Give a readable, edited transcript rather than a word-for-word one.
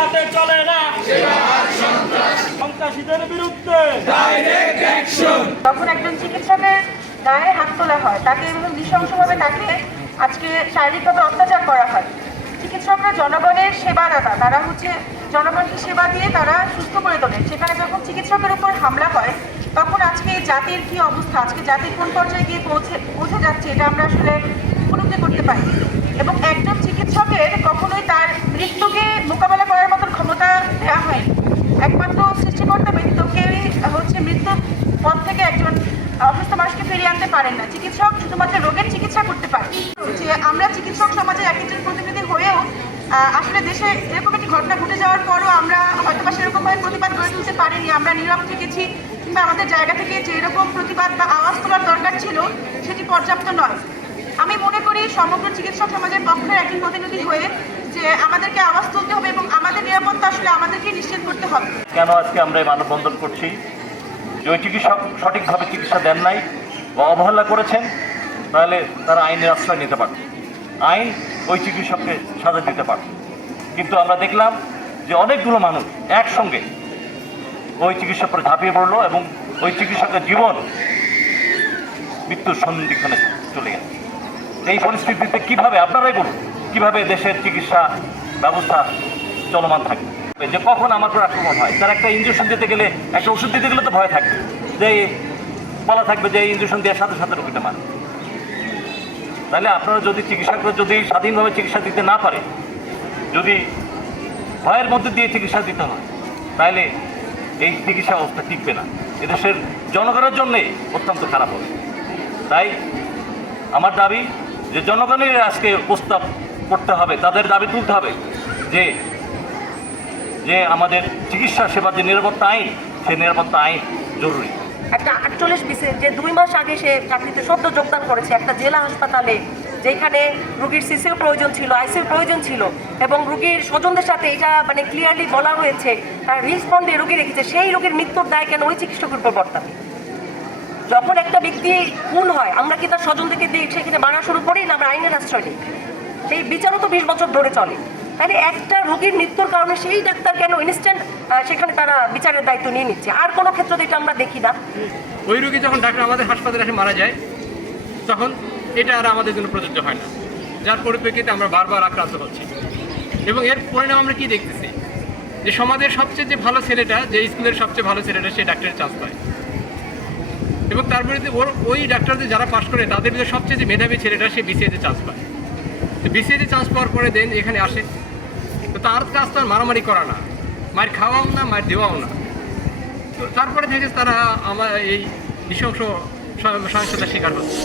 সাথে চলে না সন্ত্রাসীদের বিরুদ্ধে ডাইরেক্ট অ্যাকশন। যখন একজন চিকিৎসকের গায়ে হাত তোলা হয়, তাকে এভাবে নৃশংসভাবে তাকে আজকে শারীরিকভাবে অত্যাচার করা হয়। চিকিৎসকরা জনগণের সেবাদাতা, তারা জনগণকে সেবা দিয়ে তারা সুস্থ করে তোলেন। সেখানে যখন চিকিৎসকের উপর হামলা হয়, তখন আজকে জাতির কি অবস্থা, আজকে জাতির কোন পর্যায়ে গিয়ে পৌঁছে যাচ্ছে, এটা আমরা আসলে উপলব্ধি করতে পারি। এবং একজন চিকিৎসকের কখনোই তার মৃত্যুকে মোকাবেলা করার মতন ক্ষমতা দেওয়া হয়নি। একমাত্র সৃষ্টিকর্তা ব্যক্তিকে মৃত্যুর পথ থেকে একজন অসুস্থ মানুষকে ফিরিয়ে আনতে পারেন না। চিকিৎসক শুধুমাত্র রোগের চিকিৎসা করতে পারে। যে আমরা চিকিৎসক সমাজের একজন প্রতিনিধি হয়েও আসলে দেশে এরকম একটি ঘটনা ঘটে যাওয়ার পরও আমরা হয়তো বা সেরকমভাবে প্রতিবাদ গড়ে তুলতে পারিনি। আমরা নীরব থেকেছি, কিংবা আমাদের জায়গা থেকে যেরকম প্রতিবাদ বা আওয়াজ তোলার দরকার ছিল সেটি পর্যাপ্ত নয়। আমি মনে করি সমগ্র চিকিৎসক সমাজের পক্ষের একজন প্রতিনিধি হয়ে যে আমাদেরকে আওয়াজ তুলতে হবে এবং আমাদের নিরাপত্তা আসলে আমাদেরকে নিশ্চিত করতে হবে। কেন আজকে আমরা এই মানববন্ধন করছি? যে ওই চিকিৎসক সঠিকভাবে চিকিৎসা দেন নাই বা অবহেলা করেছেন, তাহলে তারা আইনের আশ্রয় নিতে পারত, আইন ওই চিকিৎসককে সাজা দিতে পারত। কিন্তু আমরা দেখলাম যে অনেকগুলো মানুষ একসঙ্গে ওই চিকিৎসকের ঝাঁপিয়ে পড়লো এবং ওই চিকিৎসকের জীবন মৃত্যুর সন্ধিক্ষণে চলে গেল। এই পরিস্থিতিতে কিভাবে, আপনারাই বলুন, কিভাবে দেশের চিকিৎসা ব্যবস্থা চলমান থাকবে? যে কখন আমার উপর আক্রমণ হয়, তার একটা ইঞ্জেকশন দিতে গেলে, একটা ওষুধ দিতে গেলে তো ভয় থাকবে, যে বলা থাকবে যে ইঞ্জেকশন দেওয়ার সাথে সাথে রোগীটা মারে। তাহলে আপনারা যদি চিকিৎসকরা যদি স্বাধীনভাবে চিকিৎসা দিতে না পারে, যদি ভয়ের মধ্যে দিয়ে চিকিৎসা দিতে হয়, তাহলে এই চিকিৎসা অবস্থা টিকবে না, এদেশের জনগণের জন্যে অত্যন্ত খারাপ হবে। তাই আমার দাবি যে জনগণের আজকে প্রস্তাব করতে হবে, তাদের দাবি তুলতে হবে যে যে আমাদের চিকিৎসা সেবার যে নিরাপত্তা আইন, সেই নিরাপত্তা আইন জরুরি। একটা 48 বিসির যে 2 মাস আগে সে চাকরিতে সদ্য যোগদান করেছে একটা জেলা হাসপাতালে, যেখানে রোগীর সিসিও প্রয়োজন ছিল, আইসিইউ প্রয়োজন ছিল, এবং রোগীর স্বজনদের সাথে এটা ক্লিয়ারলি বলা হয়েছে, তার রেসপন্ডে রোগী রেখেছে, সেই রোগীর মৃত্যুর দায় কেন ওই চিকিৎসকের উপর বর্তাবে? যখন একটা ব্যক্তি খুন হয়, আমরা কি তার স্বজনদেরকে দিয়ে সেখানে মারা শুরু করি না আমরা আইনের আশ্রয় নিই? সেই বিচারও তো 20 বছর ধরে চলে। তাহলে একটা রোগীর মৃত্যুর কারণে সেই ডাক্তার কেন ইনস্ট্যান্ট সেখানে তারা বিচারের দায়িত্ব নিয়ে নিচ্ছে? আর কোনো ক্ষেত্রে এটা আমরা দেখি না। ওই রোগী যখন ডাক্তার আমাদের হাসপাতালে এসে মারা যায়, তখন এটা আর আমাদের জন্য প্রযোজ্য হয় না, যার পরিপ্রেক্ষিতে আমরা বারবার আক্রান্ত হচ্ছি। এবং এর পরিণাম আমরা কি দেখতেছি, যে সমাজের সবচেয়ে যে ভালো ছেলেটা, যে স্কুলের সবচেয়ে ভালো ছেলেটা, সে ডাক্তারের চান্স পায়, এবং তারপরে ওই ডাক্তারদের যারা পাশ করে তাদের ভিতরে সবচেয়ে যে মেধাবী ছেলেটা, সে বিসিএতে চান্স পায়। তো বিসিএতে চান্স পাওয়ার পরে দেন এখানে আসে, তো তার কাজ তো আর মারামারি করা না, মার খাওয়াও না, মার দেওয়াও না। তো তারপরে থেকে তারা আমার এই নৃশংস সহিংসতার শিকার হচ্ছে।